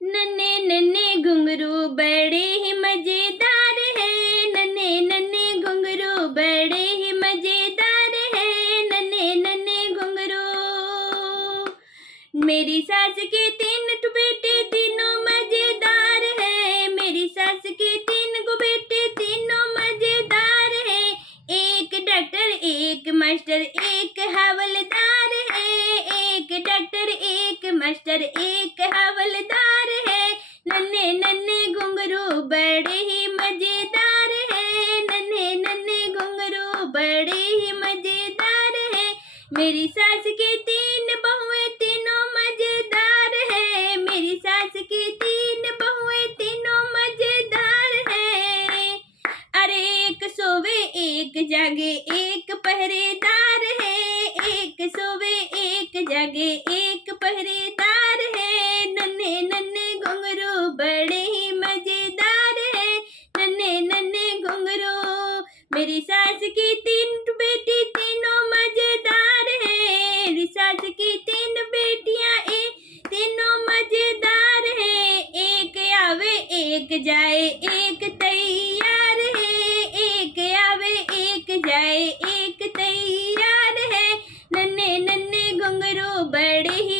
नन्हे नन्हे घुंघरू बड़े ही मजेदार है। नन्हे नन्हे घुंघरू बड़े ही मजेदार है। नन्हे नन्हे घुंघरू। मेरी सास के 3 बेटे तीनों मजेदार है। मेरी सास के 3 बेटे तीनों मजेदार है। एक डॉक्टर एक मास्टर एक हवलदार है। एक डॉक्टर एक मास्टर एक हवलदार है। नन्हे नन्हे घुंघरू बड़े ही मजेदार है। नन्हे नन्हे घुंघरू बड़े ही मजेदार है। मेरी सास के 3 बहुएं तीनों मजेदार है। मेरी सास की 3 बहुएं तीनों मजेदार है। अरे एक सोवे एक जागे एक पहरेदार है। एक सोवे एक जागे एक पहरेदार है। नन्हे नन्हे घुंघरू बड़े ही मजेदार है। नन्हे नन्हे घुंघरू। मेरी सास की 3 बेटी तीनों मजेदार है। मेरी सास की 3 बेटियां तीनों मजेदार है। एक आवे एक जाए एक तैयार है। एक आवे एक जाए एक तैयार है। नन्हे नन्हे घुंघरू बड़े ही